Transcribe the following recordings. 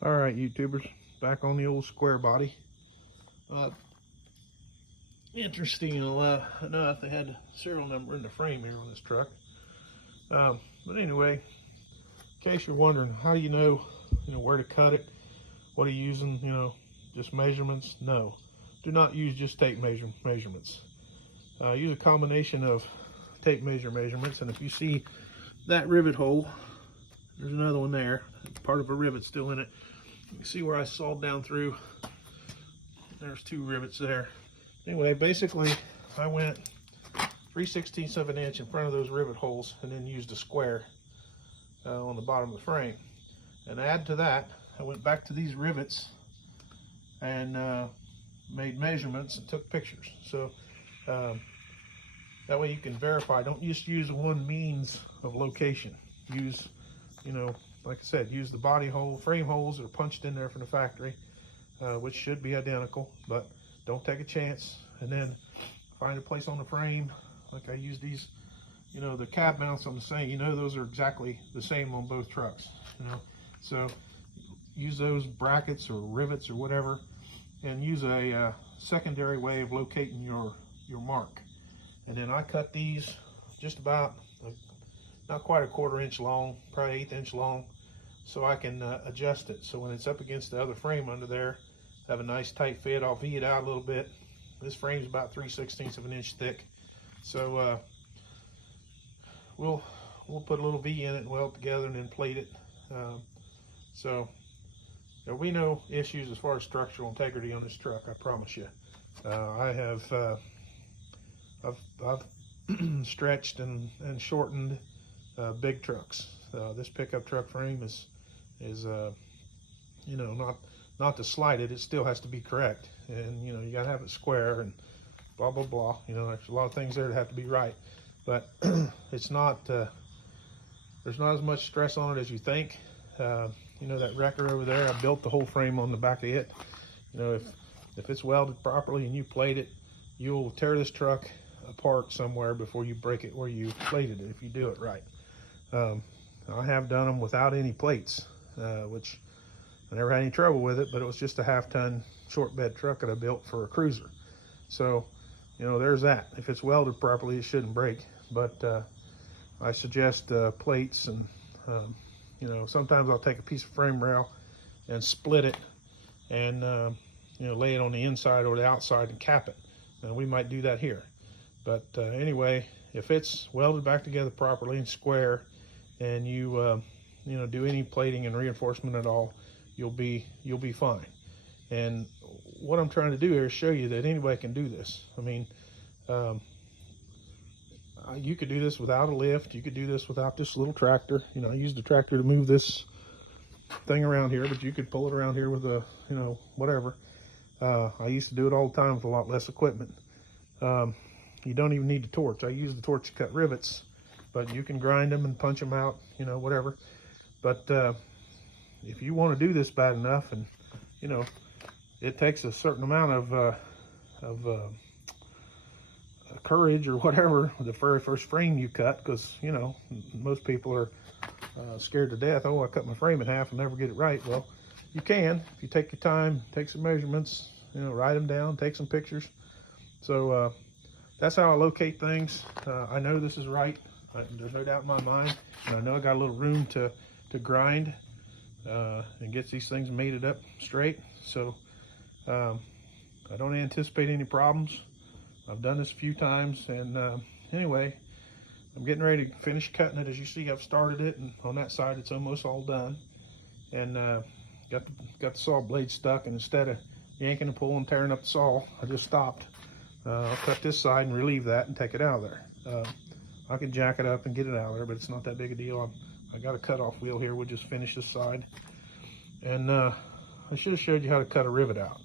All right, YouTubers, back on the old square body. Interesting enough, they had a serial number in the frame here on this truck. But anyway, in case you're wondering, how do you know where to cut it? What are you using? Just measurements? No, do not use just tape measurements. Use a combination of tape measurements, and if you see that rivet hole, there's another one there. Part of a rivet still in it. You can see where I sawed down through. There's two rivets there. Anyway, basically, I went 3/16 of an inch in front of those rivet holes, and then used a square on the bottom of the frame. And add to that, I went back to these rivets and made measurements and took pictures. So that way you can verify. Don't just use one means of location. Use, like I said, use the body hole, frame holes that are punched in there from the factory, which should be identical, but don't take a chance. And then find a place on the frame. Like I use these, the cab mounts on the same, those are exactly the same on both trucks, So use those brackets or rivets or whatever, and use a secondary way of locating your mark. And then I cut these just about, not quite a 1/4 inch long, probably 1/8 inch long, so I can adjust it. So when it's up against the other frame under there, have a nice tight fit. I'll V it out a little bit. This frame's about 3/16 of an inch thick, so we'll put a little V in it and weld it together and then plate it. So there'll be no issues as far as structural integrity on this truck, I promise you. I've stretched and shortened big trucks. This pickup truck frame is not to slight it. It still has to be correct, and you gotta have it square and blah blah blah. There's a lot of things there that have to be right, but it's not. There's not as much stress on it as you think. That wrecker over there, I built the whole frame on the back of it. If it's welded properly and you plate it, you'll tear this truck apart somewhere before you break it where you plated it, if you do it right. I have done them without any plates, which I never had any trouble with it, but it was just a 1/2 ton short bed truck that I built for a cruiser. So, there's that. If it's welded properly, it shouldn't break, but I suggest plates, and sometimes I'll take a piece of frame rail and split it and lay it on the inside or the outside and cap it. We might do that here, but anyway, if it's welded back together properly and square, and you do any plating and reinforcement at all, you'll be fine. And what I'm trying to do here is show you that anybody can do this. I mean, you could do this without a lift. You could do this without this little tractor. I used the tractor to move this thing around here, but you could pull it around here with a, whatever. I used to do it all the time with a lot less equipment. You don't even need a torch. I use the torch to cut rivets, but you can grind them and punch them out, whatever. But if you want to do this bad enough, and it takes a certain amount of courage or whatever, the very first frame you cut, because most people are scared to death. Oh, I cut my frame in half and never get it right. Well, you can if you take your time, take some measurements, write them down, take some pictures. So that's how I locate things. I know this is right. There's no doubt in my mind, and I know I got a little room to grind and get these things mated up straight. So I don't anticipate any problems. I've done this a few times, and anyway, I'm getting ready to finish cutting it. As you see, I've started it, and on that side it's almost all done, and got the saw blade stuck, and instead of yanking and pulling, tearing up the saw, I just stopped. I'll cut this side and relieve that and take it out of there. I can jack it up and get it out of there, but it's not that big a deal. I got a cutoff wheel here. We'll just finish this side, and I should have showed you how to cut a rivet out.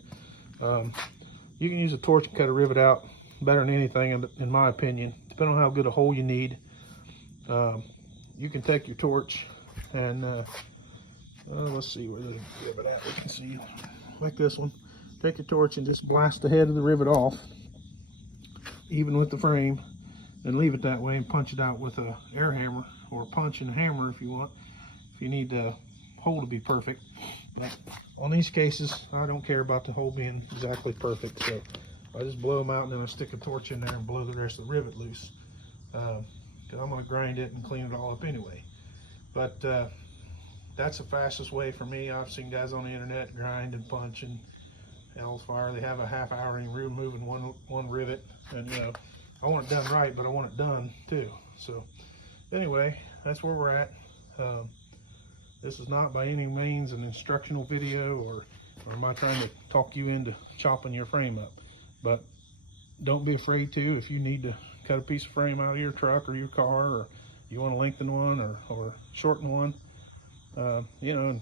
You can use a torch to cut a rivet out better than anything, in my opinion, depending on how good a hole you need. You can take your torch and let's see where the rivet at. We can see like this one. Take your torch and just blast the head of the rivet off, even with the frame, and leave it that way, and punch it out with a air hammer or a punch and hammer if you want. If you need to hole to be perfect. But on these cases, I don't care about the hole being exactly perfect. So I just blow them out, and then I stick a torch in there and blow the rest of the rivet loose. Because I'm going to grind it and clean it all up anyway. But that's the fastest way for me. I've seen guys on the internet grind and punch and hell's fire. They have a half-hour in removing one rivet, and you know, I want it done right, but I want it done too. So anyway, that's where we're at. This is not by any means an instructional video, or am I trying to talk you into chopping your frame up. But don't be afraid to, if you need to cut a piece of frame out of your truck or your car, or you want to lengthen one or shorten one, you know,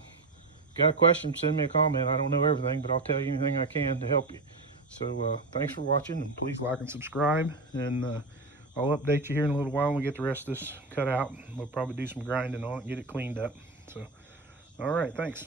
got a question, send me a comment. I don't know everything, but I'll tell you anything I can to help you. So thanks for watching, and please like and subscribe, and I'll update you here in a little while when we get the rest of this cut out. We'll probably do some grinding on it, get it cleaned up. So all right, thanks.